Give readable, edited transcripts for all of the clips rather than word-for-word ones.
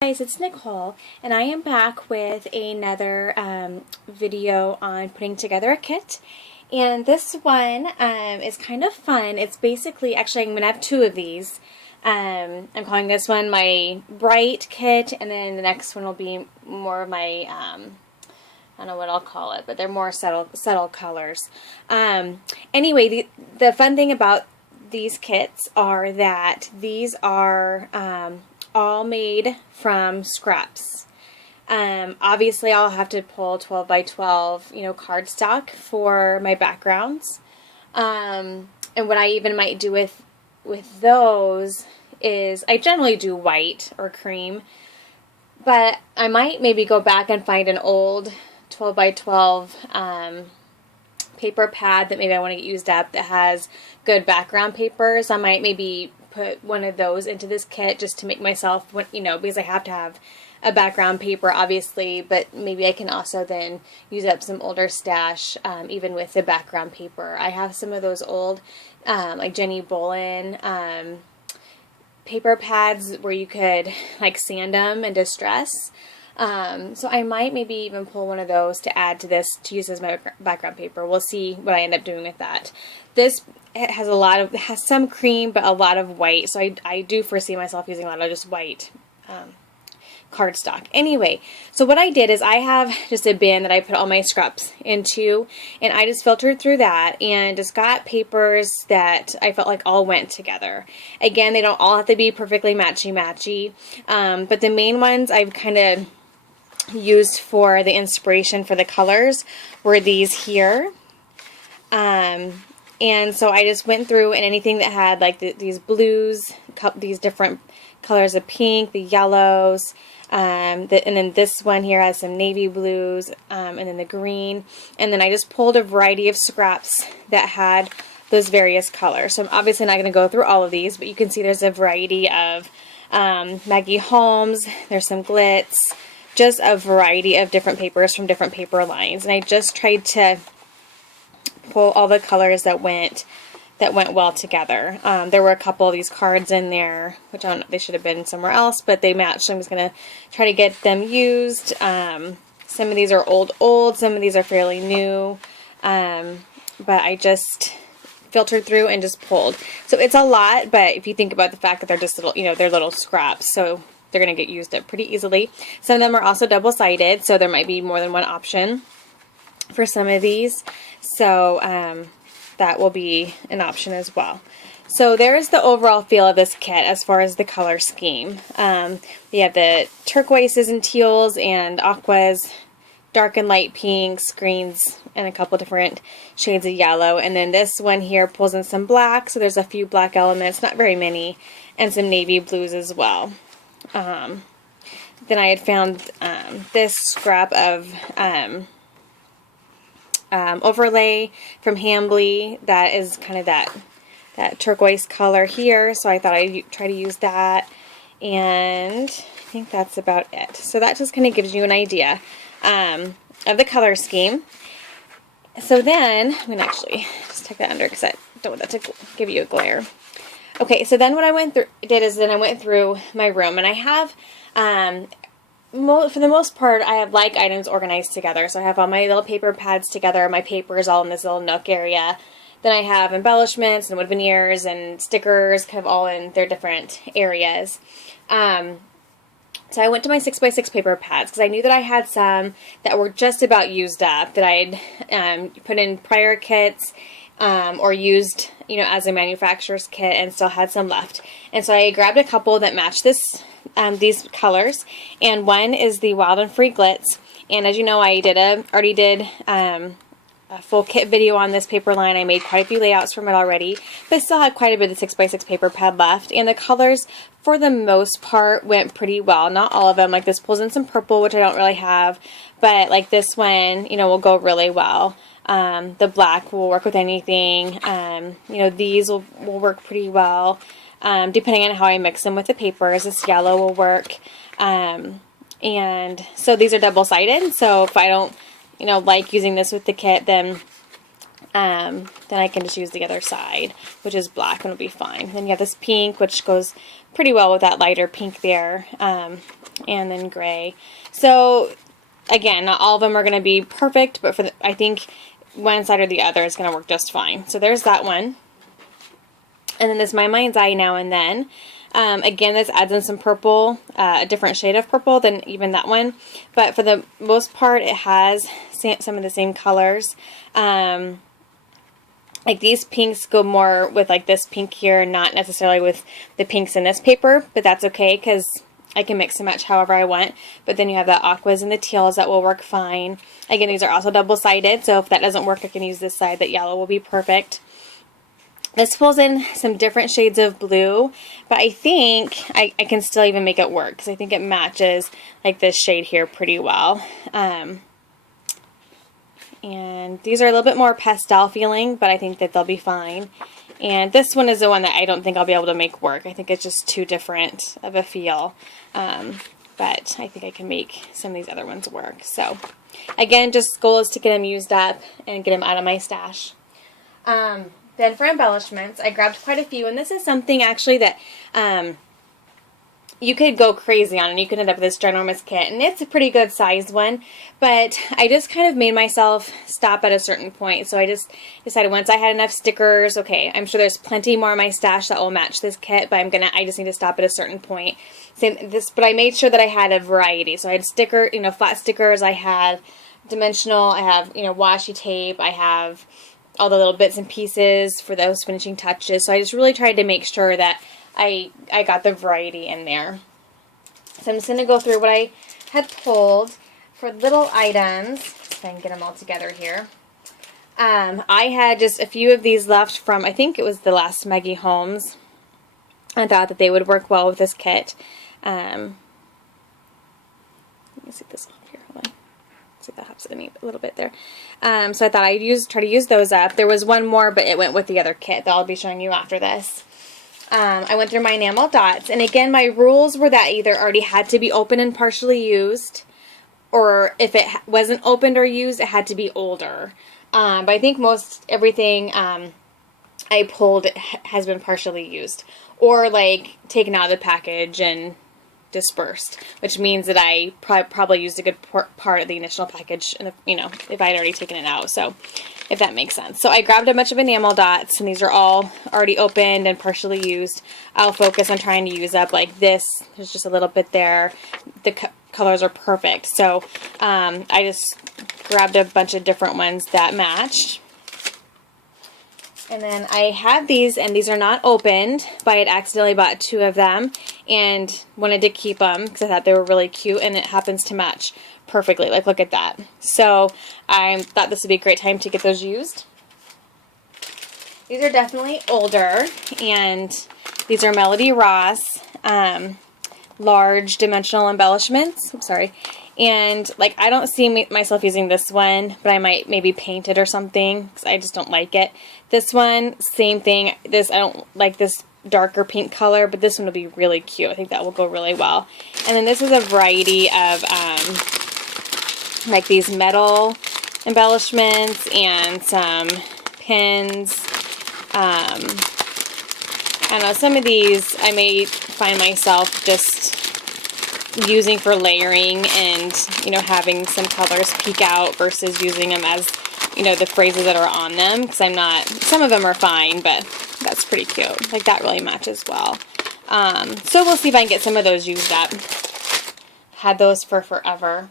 Guys, it's Nicole, and I am back with another video on putting together a kit. And this one is kind of fun. It's basically, actually I'm going to have two of these. I'm calling this one my bright kit, and then the next one will be more of my, I don't know what I'll call it, but they're more subtle colors. Anyway, the fun thing about these kits are that these are all made from scraps. Obviously I'll have to pull 12 by 12, cardstock for my backgrounds. And what I even might do with those is I generally do white or cream, but I might maybe go back and find an old 12 by 12 paper pad that maybe I want to get used up that has good background papers. I might maybe put one of those into this kit just to make myself, because I have to have a background paper obviously, but maybe I can also then use up some older stash even with the background paper. I have some of those old like Jenny Bolin paper pads where you could like sand them and distress. So I might maybe even pull one of those to add to this to use as my background paper. We'll see what I end up doing with that. This has some cream but a lot of white, so I do foresee myself using a lot of just white cardstock. Anyway, so what I did is I have just a bin that I put all my scraps into, and I just filtered through that and just got papers that I felt like all went together. Again, they don't all have to be perfectly matchy-matchy, but the main ones I've kind of used for the inspiration for the colors were these here. And so I just went through, and anything that had like these blues, these different colors of pink, the yellows, and then this one here has some navy blues, and then the green, and then I just pulled a variety of scraps that had those various colors. So I'm obviously not going to go through all of these, but you can see there's a variety of Maggie Holmes, there's some glitz, just a variety of different papers from different paper lines, and I just tried to pull all the colors that went well together. There were a couple of these cards in there, which I don't know, they should have been somewhere else, but they matched. So I'm just going to try to get them used. Some of these are old, some of these are fairly new, but I just filtered through and just pulled. So it's a lot, but if you think about the fact that they're just little, they're little scraps, so they're going to get used up pretty easily. Some of them are also double-sided, so there might be more than one option for some of these. So that will be an option as well. So there is the overall feel of this kit as far as the color scheme. We have the turquoises and teals and aquas, dark and light pinks, greens, and a couple different shades of yellow. And then this one here pulls in some black, so there's a few black elements, not very many, and some navy blues as well. Then I had found this scrap of overlay from Hambly that is kind of that turquoise color here, so I thought I'd try to use that, and I think that's about it. So that just kind of gives you an idea of the color scheme. So then I'm going to actually just tuck that under because I don't want that to give you a glare. Okay, so then what I went through my room, and I have for the most part, I have like items organized together. So I have all my little paper pads together, my papers all in this little nook area. Then I have embellishments and wood veneers and stickers kind of all in their different areas. So I went to my 6x6 paper pads because I knew that I had some that were just about used up that I'd put in prior kits or used, as a manufacturer's kit, and still had some left. And so I grabbed a couple that matched these colors, and one is the Wild and Free Glitz. And as you know, I already did a full kit video on this paper line. I made quite a few layouts from it already, but I still had quite a bit of 6x6 paper pad left, and the colors for the most part went pretty well. Not all of them, like this pulls in some purple, which I don't really have, but like this one, will go really well. The black will work with anything. These will work pretty well, depending on how I mix them with the papers. This yellow will work, and so these are double-sided, so if I don't like using this with the kit, then then I can just use the other side, which is black, and it'll be fine. Then you have this pink, which goes pretty well with that lighter pink there, and then gray. So again, not all of them are going to be perfect, but I think one side or the other is going to work just fine. So there's that one. And then this My Mind's Eye Now and Then. Again, this adds in some purple, a different shade of purple than even that one. But for the most part, it has some of the same colors. Like these pinks go more with like this pink here, not necessarily with the pinks in this paper. But that's okay because I can mix and match however I want. But then you have the aquas and the teals that will work fine. Again, these are also double-sided. So if that doesn't work, I can use this side. That yellow will be perfect. This pulls in some different shades of blue, but I think I can still even make it work because I think it matches like this shade here pretty well. And these are a little bit more pastel feeling, but I think that they'll be fine. And this one is the one that I don't think I'll be able to make work. I think it's just too different of a feel. But I think I can make some of these other ones work. So again, just goal is to get them used up and get them out of my stash. Then for embellishments, I grabbed quite a few, and this is something actually that you could go crazy on, and you could end up with this ginormous kit, and it's a pretty good sized one, but I just kind of made myself stop at a certain point. So I just decided once I had enough stickers, okay, I'm sure there's plenty more in my stash that will match this kit, but I just need to stop at a certain point. But I made sure that I had a variety. So I had flat stickers, I had dimensional, I have, washi tape, I have all the little bits and pieces for those finishing touches. So I just really tried to make sure that I got the variety in there. So I'm just going to go through what I had pulled for little items. So I can get them all together here. I had just a few of these left from, I think it was the last Maggie Holmes. I thought that they would work well with this kit. Let me see this off here. Hold on. See if that helps me a little bit there. So I thought I'd try to use those up. There was one more, but it went with the other kit that I'll be showing you after this. I went through my enamel dots, and again, my rules were that either already had to be open and partially used, or if it wasn't opened or used, it had to be older. But I think most everything I pulled has been partially used, or like taken out of the package and dispersed, which means that I probably used a good part of the initial package, if I had already taken it out. So if that makes sense. So I grabbed a bunch of enamel dots, and these are all already opened and partially used. I'll focus on trying to use up like this. There's just a little bit there. The colors are perfect. So I just grabbed a bunch of different ones that matched. And then I have these, and these are not opened, but I had accidentally bought 2 of them and wanted to keep them because I thought they were really cute, and it happens to match perfectly. Like, look at that. So I thought this would be a great time to get those used. These are definitely older, and these are Melody Ross large dimensional embellishments. I'm sorry. And like, I don't see myself using this one, but I might maybe paint it or something because I just don't like it. This one, same thing. I don't like this darker pink color, but this one will be really cute. I think that will go really well. And then this is a variety of like these metal embellishments and some pins. I don't know, some of these I may find myself just using for layering and, having some colors peek out versus using them as, the phrases that are on them, because some of them are fine, but that's pretty cute. Like, that really matches well. So we'll see if I can get some of those used up. Had those for forever.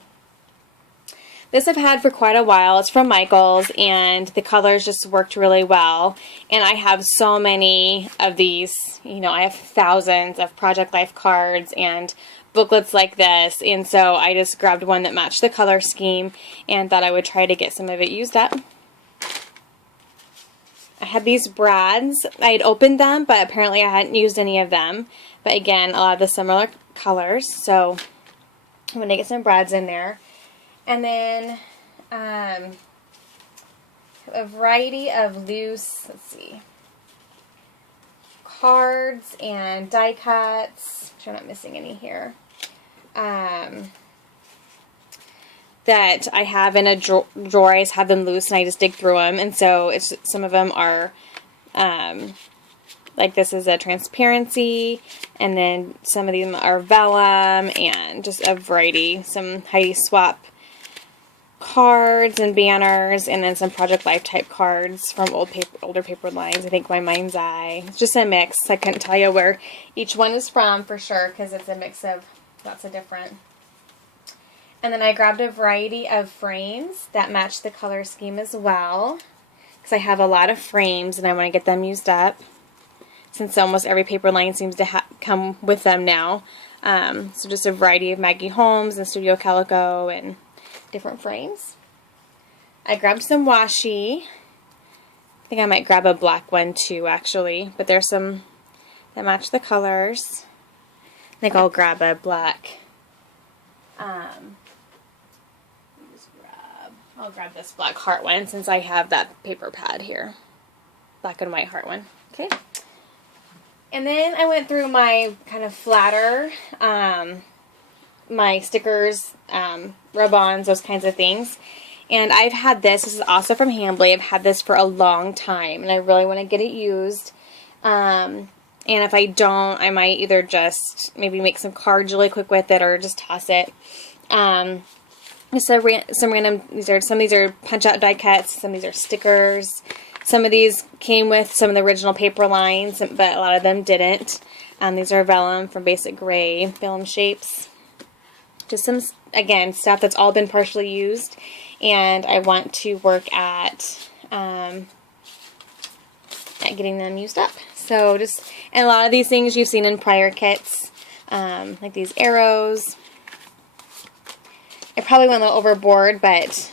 This I've had for quite a while. It's from Michaels, and the colors just worked really well. And I have so many of these. I have thousands of Project Life cards and booklets like this, and so I just grabbed one that matched the color scheme and thought I would try to get some of it used up. I had these brads. I had opened them, but apparently I hadn't used any of them. But again, a lot of the similar colors, so I'm going to get some brads in there. And then a variety of loose, cards and die cuts. I'm sure I'm not missing any here. that I have in a drawer. I just have them loose and I just dig through them. And so it's some of them are, like this is a transparency, and then some of them are vellum, and just a variety. Some Heidi Swap cards and banners, and then some Project Life type cards from older paper lines. I think my Mind's Eye. It's just a mix. I couldn't tell you where each one is from for sure because it's a mix of lots of different. And then I grabbed a variety of frames that match the color scheme as well because I have a lot of frames and I want to get them used up since almost every paper line seems to come with them now. So just a variety of Maggie Holmes and Studio Calico and different frames. I grabbed some washi. I think I might grab a black one too actually, but there's some that match the colors. I think I'll grab a black. I'll grab this black heart one since I have that paper pad here. Black and white heart one. Okay. And then I went through my kind of flatter, my stickers, rub-ons, those kinds of things. And I've had this is also from Hambly. I've had this for a long time and I really want to get it used. And if I don't, I might either just maybe make some cards really quick with it or just toss it. So some random, some of these are punch-out die cuts, some of these are stickers. Some of these came with some of the original paper lines, but a lot of them didn't. These are vellum from Basic Gray, vellum shapes. Just some, again, stuff that's all been partially used, and I want to work at getting them used up. So just, and a lot of these things you've seen in prior kits, like these arrows. I probably went a little overboard, but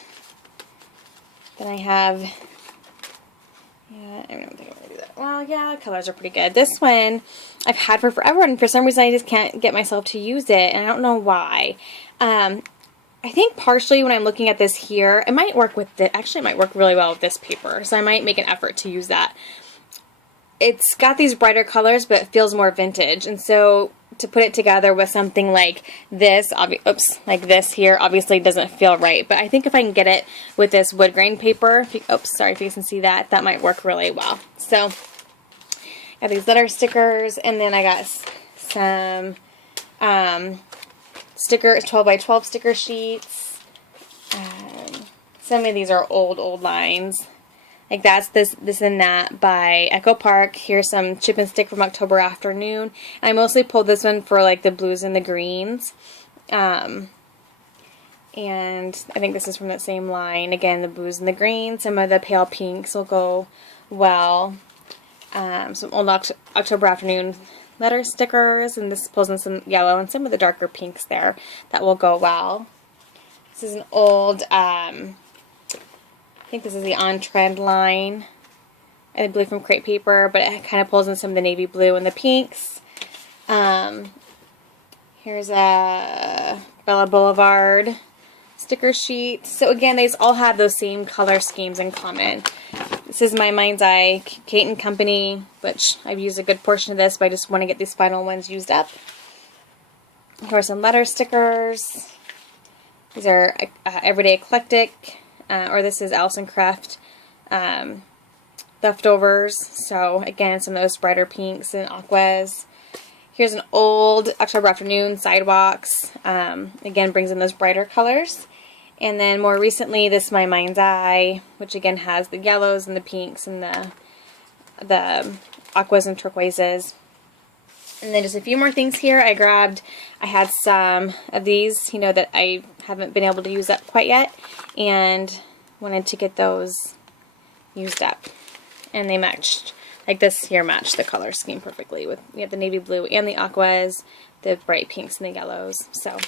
then I have, yeah, I don't think I'm going to do that. Well, yeah, the colors are pretty good. This one I've had for forever, and for some reason I just can't get myself to use it, and I don't know why. I think partially when I'm looking at this here, it might work with the, actually it might work really well with this paper, so I might make an effort to use that. It's got these brighter colors, but it feels more vintage, and so to put it together with something like this, like this here, obviously doesn't feel right, but I think if I can get it with this wood grain paper, if you can see that, that might work really well. So, I got these letter stickers, and then I got some stickers, 12 by 12 sticker sheets. Some of these are old lines. Like that's this and that by Echo Park. Here's some chip and stick from October Afternoon. I mostly pulled this one for like the blues and the greens. And I think this is from that same line. Again, the blues and the greens. Some of the pale pinks will go well. Some old October Afternoon letter stickers. And this pulls in some yellow and some of the darker pinks there that will go well. This is an old... I think this is the On Trend line, I believe from Crepe Paper, but it kind of pulls in some of the navy blue and the pinks. Here's a Bella Boulevard sticker sheet. So again, these all have those same color schemes in common. This is my Mind's Eye Kate & Company, which I've used a good portion of this, but I just want to get these final ones used up. Here are some letter stickers. These are Everyday Eclectic. Or this is Allison Craft leftovers. So again, some of those brighter pinks and aquas. Here's an old October Afternoon Sidewalks. Again, brings in those brighter colors. And then more recently, this is my Mind's Eye, which again has the yellows and the pinks and the aquas and turquoises. And then just a few more things here. I had some of these, that I haven't been able to use up quite yet, and wanted to get those used up. And they matched, like this here matched the color scheme perfectly with the navy blue and the aquas, the bright pinks and the yellows. So,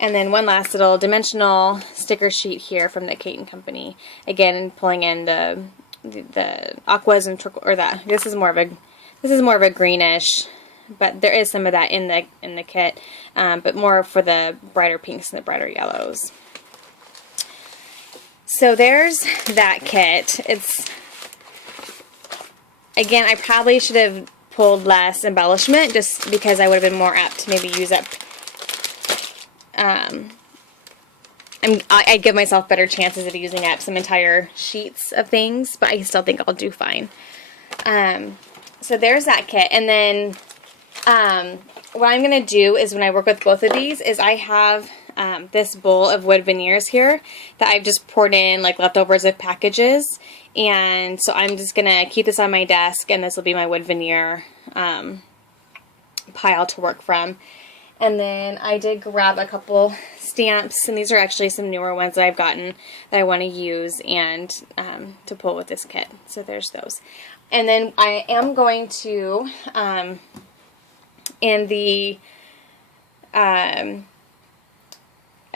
and then one last little dimensional sticker sheet here from the Kate & Company. Again, pulling in the aquas and this is more of a greenish. But there is some of that in the kit, but more for the brighter pinks and the brighter yellows. So there's that kit. Again, I probably should have pulled less embellishment just because I would have been more apt to maybe use up I give myself better chances of using up some entire sheets of things, but I still think I'll do fine. So there's that kit. And then what I'm going to do is when I work with both of these is I have this bowl of wood veneers here that I've just poured in like leftovers of packages. And so I'm just going to keep this on my desk, and this will be my wood veneer pile to work from. And then I did grab a couple stamps, and these are actually some newer ones that I've gotten that I want to use and to pull with this kit. So there's those. And then I am going to, in the, I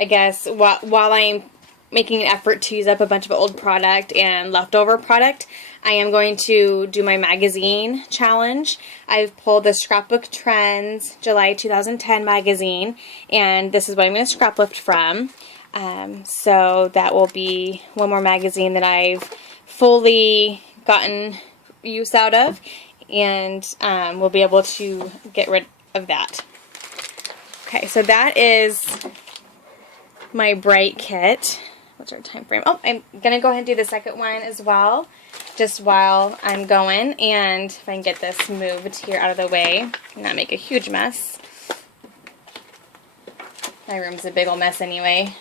guess, while I'm making an effort to use up a bunch of old product and leftover product, I am going to do my magazine challenge. I've pulled the Scrapbook Trends July 2010 magazine, and this is what I'm going to scraplift from. So that will be one more magazine that I've fully gotten use out of, and we'll be able to get rid of that. Okay, so that is my bright kit. What's our time frame? Oh, I'm going to go ahead and do the second one as well, just while I'm going, and if I can get this moved here out of the way and not make a huge mess. My room's a big old mess anyway.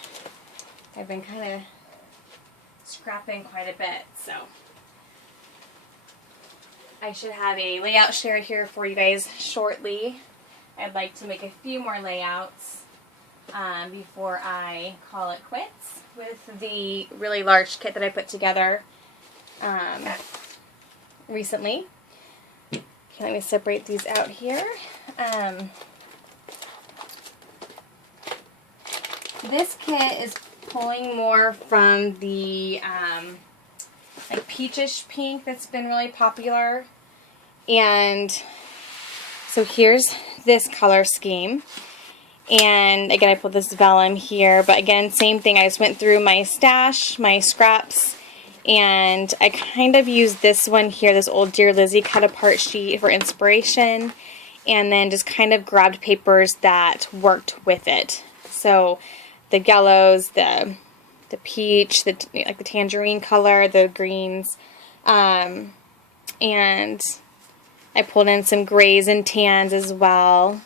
I've been kind of scrapping quite a bit, so I should have a layout shared here for you guys shortly. I'd like to make a few more layouts before I call it quits with the really large kit that I put together recently. Okay, let me separate these out here. This kit is pulling more from the like peachish pink that's been really popular. And so here's this color scheme. And again, I pulled this vellum here, but again, same thing. I just went through my stash, my scraps, and I kind of used this one here, this old Dear Lizzie cut apart sheet for inspiration, and then just kind of grabbed papers that worked with it. So the yellows, the peach, like the tangerine color, the greens, and I pulled in some grays and tans as well.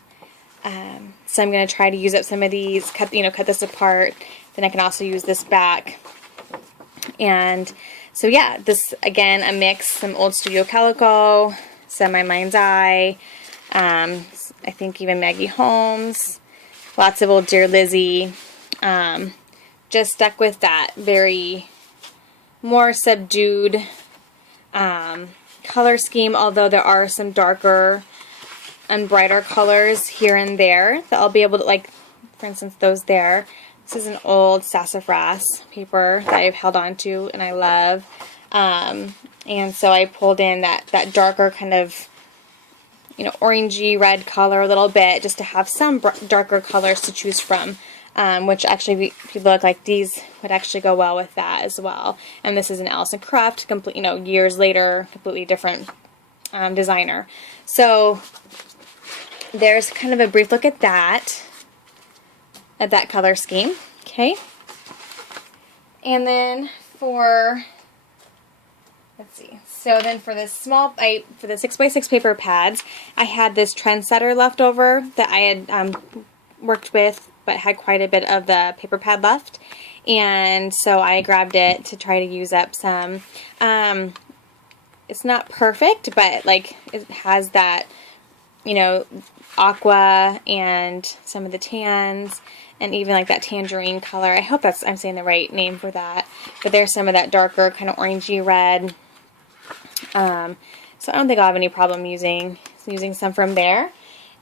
So I'm going to try to use up some of these, cut this apart. Then I can also use this back. And so yeah, this again a mix, some old Studio Calico, some My Mind's Eye, I think even Maggie Holmes, lots of old Dear Lizzie. Just stuck with that very more subdued color scheme, although there are some darker and brighter colors here and there that I'll be able to, like, for instance, those there. This is an old sassafras paper that I've held on to and I love. And so I pulled in that darker kind of, orangey red color a little bit, just to have some darker colors to choose from. Which actually, if you look, like these would actually go well with that as well. And this is an Allison Craft, complete, years later, completely different designer. So there's kind of a brief look at that color scheme. Okay. And then for, let's see. So then for this for the 6x6 paper pads, I had this Trendsetter left over that I had worked with, but had quite a bit of the paper pad left, and so I grabbed it to try to use up some. It's not perfect, but like it has that, aqua and some of the tans, and even like that tangerine color. I hope I'm saying the right name for that, but there's some of that darker kind of orangey red. So I don't think I'll have any problem using some from there.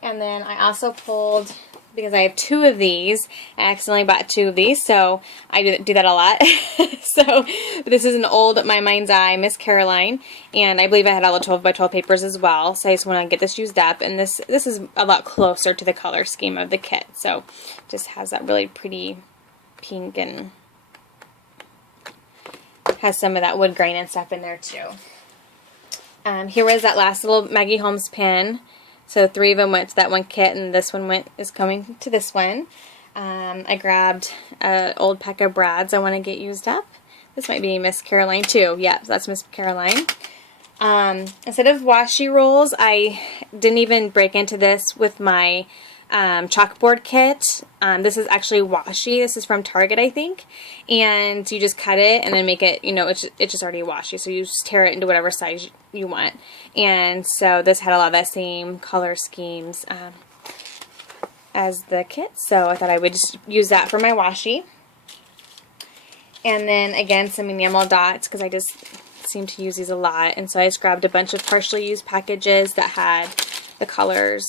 And then I also pulled, because I have two of these, I accidentally bought two of these, so I do that a lot. So this is an old My Mind's Eye Miss Caroline, and I believe I had all the 12x12 papers as well, so I just want to get this used up. And this is a lot closer to the color scheme of the kit, so just has that really pretty pink and has some of that wood grain and stuff in there too. Here was that last little Maggie Holmes pin. So 3 of them went to that one kit, and this one is coming to this one. I grabbed an old pack of brads I want to get used up. This might be Miss Caroline too. Yeah, that's Miss Caroline. Instead of washi rolls, I didn't even break into this with my chalkboard kit. This is actually washi. This is from Target, I think. And you just cut it and then make it, you know, it's just already washi. So you just tear it into whatever size you want. And so this had a lot of the same color schemes as the kit. So I thought I would just use that for my washi. And then again, some enamel dots because I just seem to use these a lot. And so I just grabbed a bunch of partially used packages that had the colors.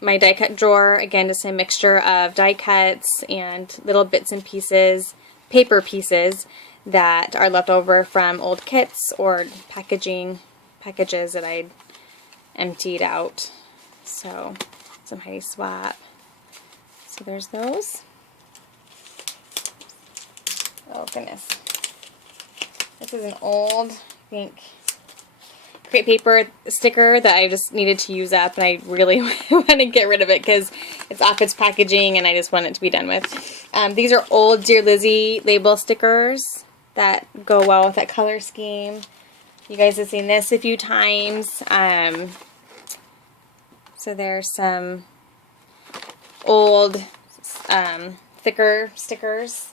My die cut drawer, again, just a mixture of die cuts and little bits and pieces, paper pieces that are left over from old kits or packages that I emptied out. So some Heidi Swap. So there's those. Oh goodness. This is an old, I think, crepe paper sticker that I just needed to use up, and I really want to get rid of it because it's off its packaging and I just want it to be done with. These are old Dear Lizzie label stickers that go well with that color scheme. You guys have seen this a few times. So there's some old thicker stickers.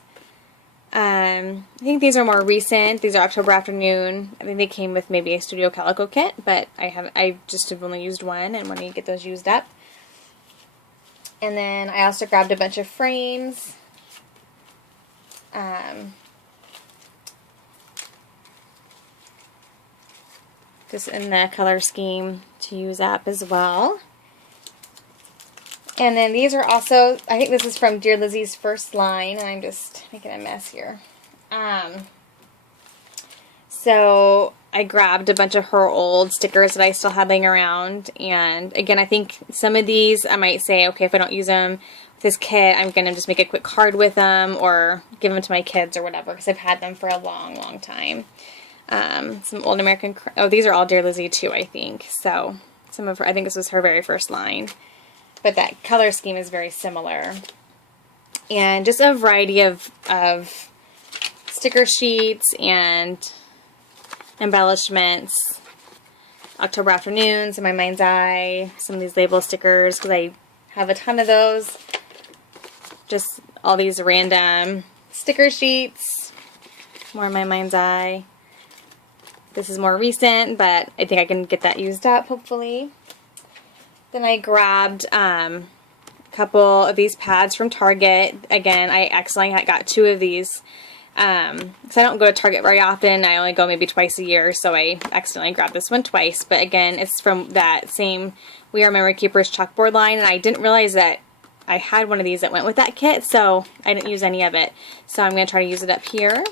I think these are more recent. These are October Afternoon. I think they came with maybe a Studio Calico kit, but I just have only used one and want to get those used up. And then I also grabbed a bunch of frames. Just in the color scheme to use up as well. And then these are also, I think this is from Dear Lizzie's first line, and I'm just making a mess here. So I grabbed a bunch of her old stickers that I still had laying around, and again, I think some of these I might say, okay, if I don't use them with this kit, I'm going to just make a quick card with them or give them to my kids or whatever, because I've had them for a long, long time. Some old American, oh, these are all Dear Lizzie too, I think. So some of her, I think this was her very first line. But that color scheme is very similar. And just a variety of sticker sheets and embellishments. October Afternoons in my mind's eye. Some of these label stickers because I have a ton of those. Just all these random sticker sheets. More in my mind's eye. This is more recent, but I think I can get that used up, hopefully. Then I grabbed a couple of these pads from Target. Again, I accidentally got 2 of these. Because I don't go to Target very often. I only go maybe twice a year, so I accidentally grabbed this one twice. But again, it's from that same We Are Memory Keepers chalkboard line, and I didn't realize that I had one of these that went with that kit, so I didn't use any of it. So I'm going to try to use it up here.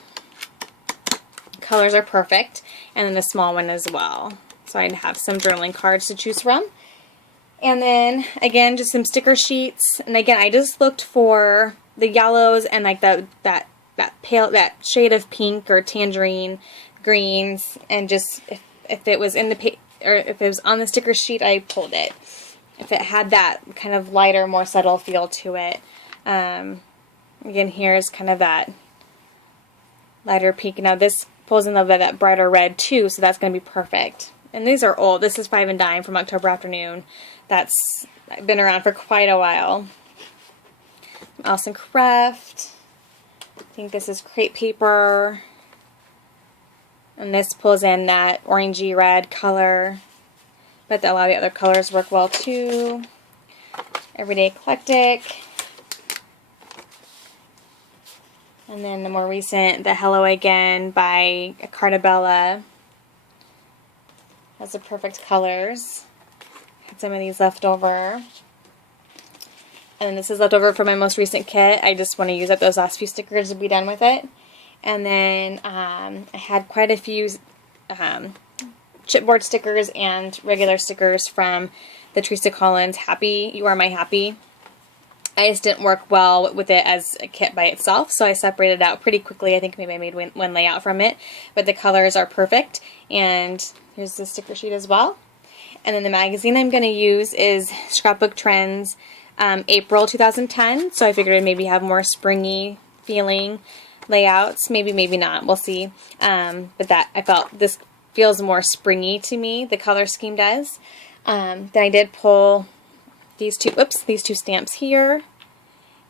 Colors are perfect, and then the small one as well. So I have some journaling cards to choose from. And then, again, just some sticker sheets. And again, I just looked for the yellows and like that shade of pink or tangerine greens. And just, if it was in the, or if it was on the sticker sheet, I pulled it. If it had that kind of lighter, more subtle feel to it. Again, here's kind of that lighter pink. Now this pulls in love with that brighter red too, so that's going to be perfect. And these are old. This is 5 and Dime from October Afternoon. That's been around for quite a while. Awesome Craft. I think this is crepe paper. And this pulls in that orangey red color. But a lot of the other colors work well too. Everyday Eclectic. And then the more recent, the Hello Again by Cartabella. Has the perfect colors. Had some of these left over. And this is left over from my most recent kit. I just want to use up those last few stickers to be done with it. And then I had quite a few chipboard stickers and regular stickers from the Teresa Collins Happy, You Are My Happy. I just didn't work well with it as a kit by itself, so I separated it out pretty quickly. I think maybe I made one layout from it, but the colors are perfect. And here's the sticker sheet as well. And then the magazine I'm going to use is Scrapbook Trends April 2010. So I figured I'd maybe have more springy feeling layouts. Maybe, maybe not. We'll see. But that I felt this feels more springy to me. The color scheme does. Then I did pull these two stamps here.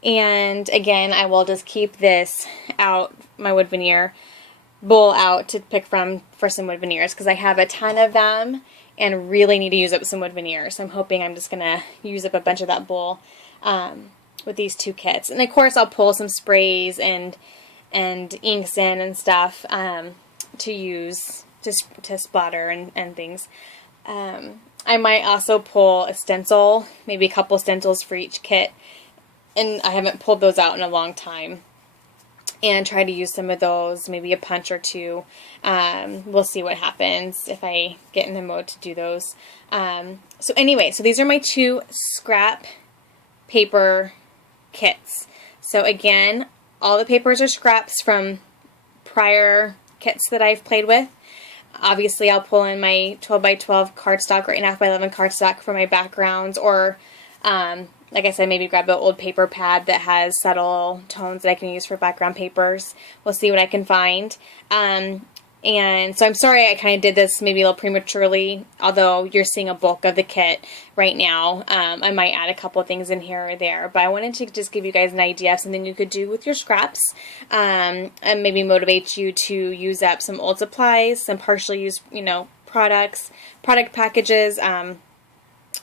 And again, I will just keep this out, my wood veneer bowl out to pick from for some wood veneers because I have a ton of them and really need to use up some wood veneers. So I'm hoping I'm just going to use up a bunch of that bowl with these two kits. And of course I'll pull some sprays and inks in and stuff to use to splatter and things. I might also pull a stencil, maybe a couple stencils for each kit. And I haven't pulled those out in a long time. And try to use some of those, maybe a punch or two. We'll see what happens if I get in the mode to do those. So anyway, so these are my two scrap paper kits. So again, all the papers are scraps from prior kits that I've played with. Obviously, I'll pull in my 12 by 12 cardstock or 8.5 by 11 cardstock for my backgrounds, or like I said, maybe grab an old paper pad that has subtle tones that I can use for background papers. We'll see what I can find. And so I'm sorry I kind of did this maybe a little prematurely, although you're seeing a bulk of the kit right now. I might add a couple of things in here or there, but I wanted to just give you guys an idea of something you could do with your scraps and maybe motivate you to use up some old supplies, some partially used, product packages,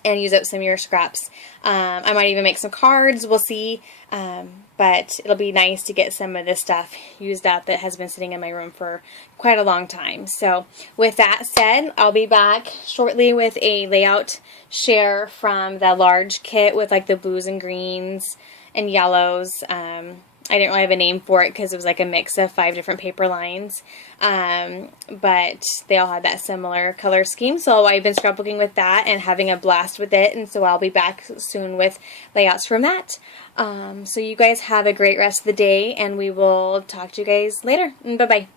and use up some of your scraps. I might even make some cards, we'll see, but it'll be nice to get some of this stuff used up that has been sitting in my room for quite a long time. So with that said, I'll be back shortly with a layout share from the large kit with like the blues and greens and yellows. I didn't really have a name for it because it was like a mix of 5 different paper lines, but they all had that similar color scheme, so I've been scrapbooking with that and having a blast with it, and so I'll be back soon with layouts from that. So you guys have a great rest of the day, and we will talk to you guys later. Bye-bye.